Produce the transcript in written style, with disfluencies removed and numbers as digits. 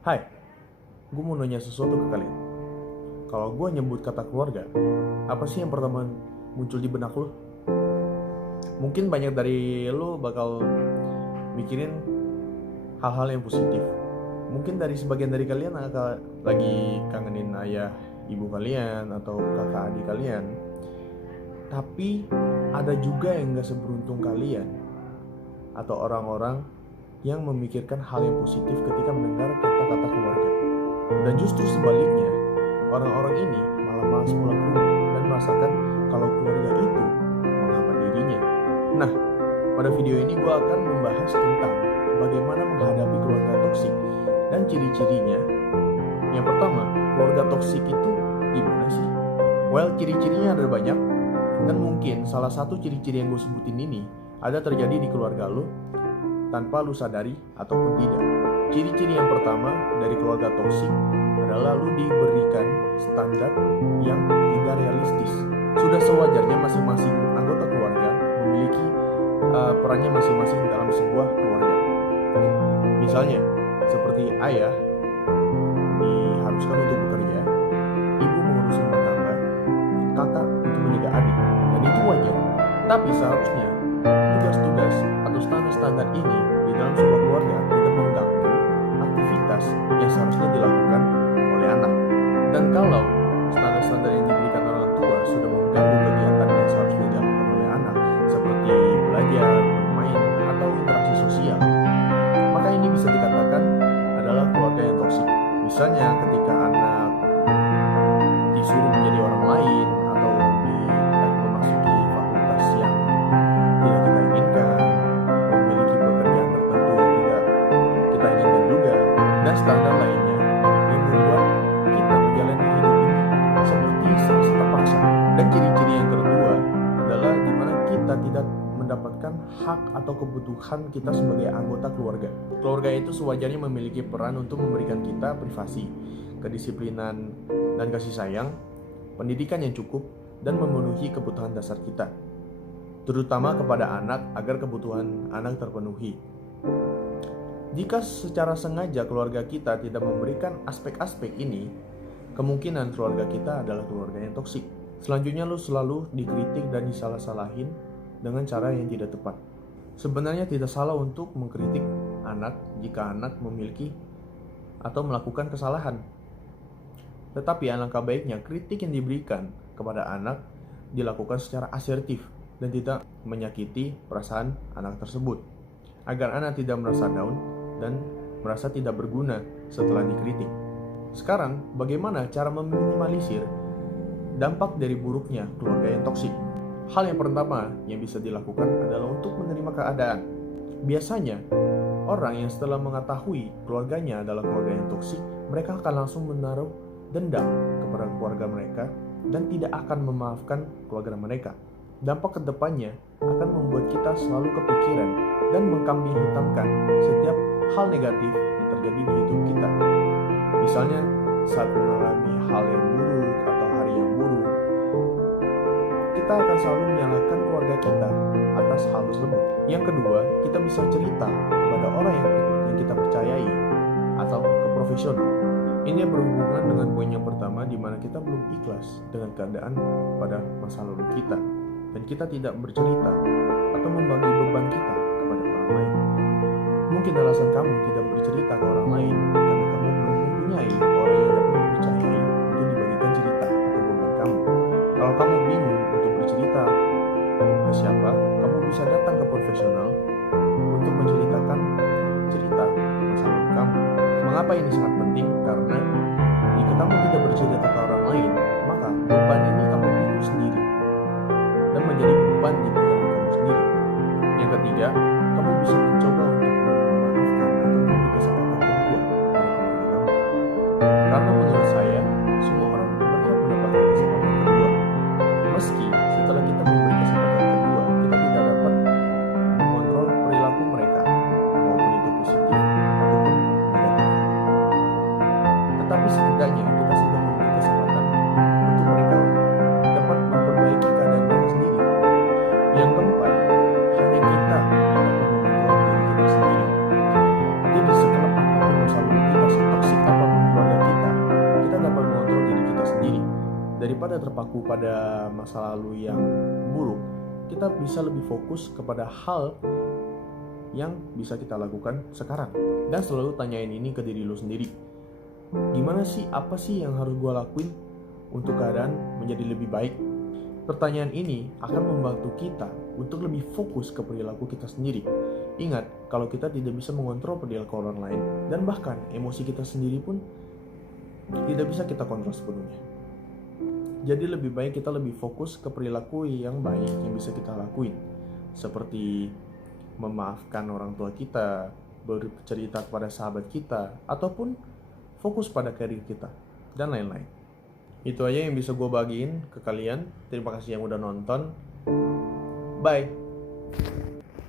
Hai, gue mau nanya sesuatu ke kalian. Kalau gue nyebut kata keluarga, apa sih yang pertama muncul di benak lo? Mungkin banyak dari lo bakal mikirin hal-hal yang positif. Mungkin dari sebagian dari kalian lagi kangenin ayah, ibu kalian, atau kakak adik kalian. Tapi ada juga yang gak seberuntung kalian, atau orang-orang yang memikirkan hal yang positif ketika mendengar kata-kata keluarga. Dan justru sebaliknya, orang-orang ini malah malas pulang ke rumah dan merasakan kalau keluarga itu menghambat dirinya. Nah, pada video ini gue akan membahas tentang bagaimana menghadapi keluarga toksik dan ciri-cirinya. Yang pertama, keluarga toksik itu gimana sih? Well, ciri-cirinya ada banyak, dan mungkin salah satu ciri-ciri yang gue sebutin ini ada terjadi di keluarga lo tanpa lu sadari ataupun tidak. Ciri-ciri yang pertama dari keluarga toksik adalah lu diberikan standar yang tidak realistis. Sudah sewajarnya masing-masing anggota keluarga memiliki perannya masing-masing dalam sebuah keluarga. Misalnya, seperti ayah diharuskan untuk bekerja, ibu mengurus rumah tangga, kakak untuk menjaga adik, dan itu wajar. Tapi seharusnya tugas-tugas atau standar-standar ini di dalam sebuah keluarga tidak mengganggu aktivitas yang seharusnya dilakukan oleh anak. Dan kalau standar-standar yang diberikan orang tua sudah mengganggu kegiatan yang seharusnya dilakukan oleh anak, seperti belajar, bermain, atau interaksi sosial, maka ini bisa dikatakan adalah keluarga yang toksik. Misalnya ketika anak disuruh menjadi orang lain atau memasuki fakultas yang tidak kita inginkan, memiliki pekerjaan tertentu yang tidak kita inginkan juga, dan standar lainnya yang membuat kita menjalani hidup ini seperti serasa terpaksa. Dan ciri-ciri yang kedua adalah di mana kita tidak mendapatkan hak atau kebutuhan kita sebagai anggota keluarga. Keluarga itu sewajarnya memiliki peran untuk memberikan kita privasi, kedisiplinan, dan kasih sayang, pendidikan yang cukup, dan memenuhi kebutuhan dasar kita, terutama kepada anak agar kebutuhan anak terpenuhi. Jika secara sengaja keluarga kita tidak memberikan aspek-aspek ini, kemungkinan keluarga kita adalah keluarga yang toksik. Selanjutnya, lu selalu dikritik dan disalah-salahin dengan cara yang tidak tepat. Sebenarnya tidak salah untuk mengkritik anak jika anak memiliki atau melakukan kesalahan. Tetapi alangkah baiknya kritik yang diberikan kepada anak dilakukan secara asertif dan tidak menyakiti perasaan anak tersebut, agar anak tidak merasa down dan merasa tidak berguna setelah dikritik. Sekarang, bagaimana cara meminimalisir dampak dari buruknya keluarga yang toksik? Hal yang pertama yang bisa dilakukan adalah untuk menerima keadaan. Biasanya, orang yang setelah mengetahui keluarganya adalah keluarga yang toksik, mereka akan langsung menaruh dendam kepada keluarga mereka dan tidak akan memaafkan keluarga mereka. Dampak kedepannya akan membuat kita selalu kepikiran dan mengkambing hitamkan setiap hal negatif yang terjadi di hidup kita. Misalnya saat mengalami hal yang buruk atau hari yang buruk, kita akan selalu menyalahkan keluarga kita atas hal tersebut. Yang kedua, kita bisa cerita kepada orang yang kita percayai atau ke profesional. Ini berhubungan dengan poin yang pertama, di mana kita belum ikhlas dengan keadaan pada masa lalu kita, dan kita tidak bercerita atau membagi beban kita kepada orang lain. Mungkin alasan kamu tidak bercerita ke orang lain karena kamu belum mempunyai orang yang dapat dipercayai untuk dibagikan cerita atau beban kamu. Kalau kamu bingung untuk bercerita ke siapa, kamu bisa datang ke profesional untuk menceritakan cerita masa lalu kamu. Mengapa ini sangat penting? Karena jika kamu tidak bercerita ke orang lain, maka beban ini kamu pikul sendiri dan menjadi beban di pikiran kamu sendiri. Yang ketiga, kamu bisa mencoba untuk memaafkan atau memberi kesempatan kedua kepada keluarga kamu. Karena menurut saya, semua orang berhak mendapatkan kesempatan kedua. Meski setelah kita memberi kesempatan kedua, kita tidak dapat mengontrol perilaku mereka, maupun itu positif ataupun negatif. Tetapi setidaknya kita sudah memberi kesempatan untuk mereka dapat memperbaiki keadaan mereka sendiri. Yang keempat, hanya kita yang dapat mengontrol diri kita sendiri. Jadi sekelap apapun masa lalu kita, setoksik daripada terpaku pada masa lalu yang buruk, kita bisa lebih fokus kepada hal yang bisa kita lakukan sekarang. Dan selalu tanyain ini ke diri lu sendiri. Gimana sih, apa sih yang harus gue lakuin untuk keadaan menjadi lebih baik? Pertanyaan ini akan membantu kita untuk lebih fokus ke perilaku kita sendiri. Ingat, kalau kita tidak bisa mengontrol perilaku orang lain, dan bahkan emosi kita sendiri pun tidak bisa kita kontrol sepenuhnya. Jadi lebih baik kita lebih fokus ke perilaku yang baik yang bisa kita lakuin. Seperti memaafkan orang tua kita, bercerita kepada sahabat kita, ataupun fokus pada karir kita, dan lain-lain. Itu aja yang bisa gue bagiin ke kalian. Terima kasih yang udah nonton. Bye.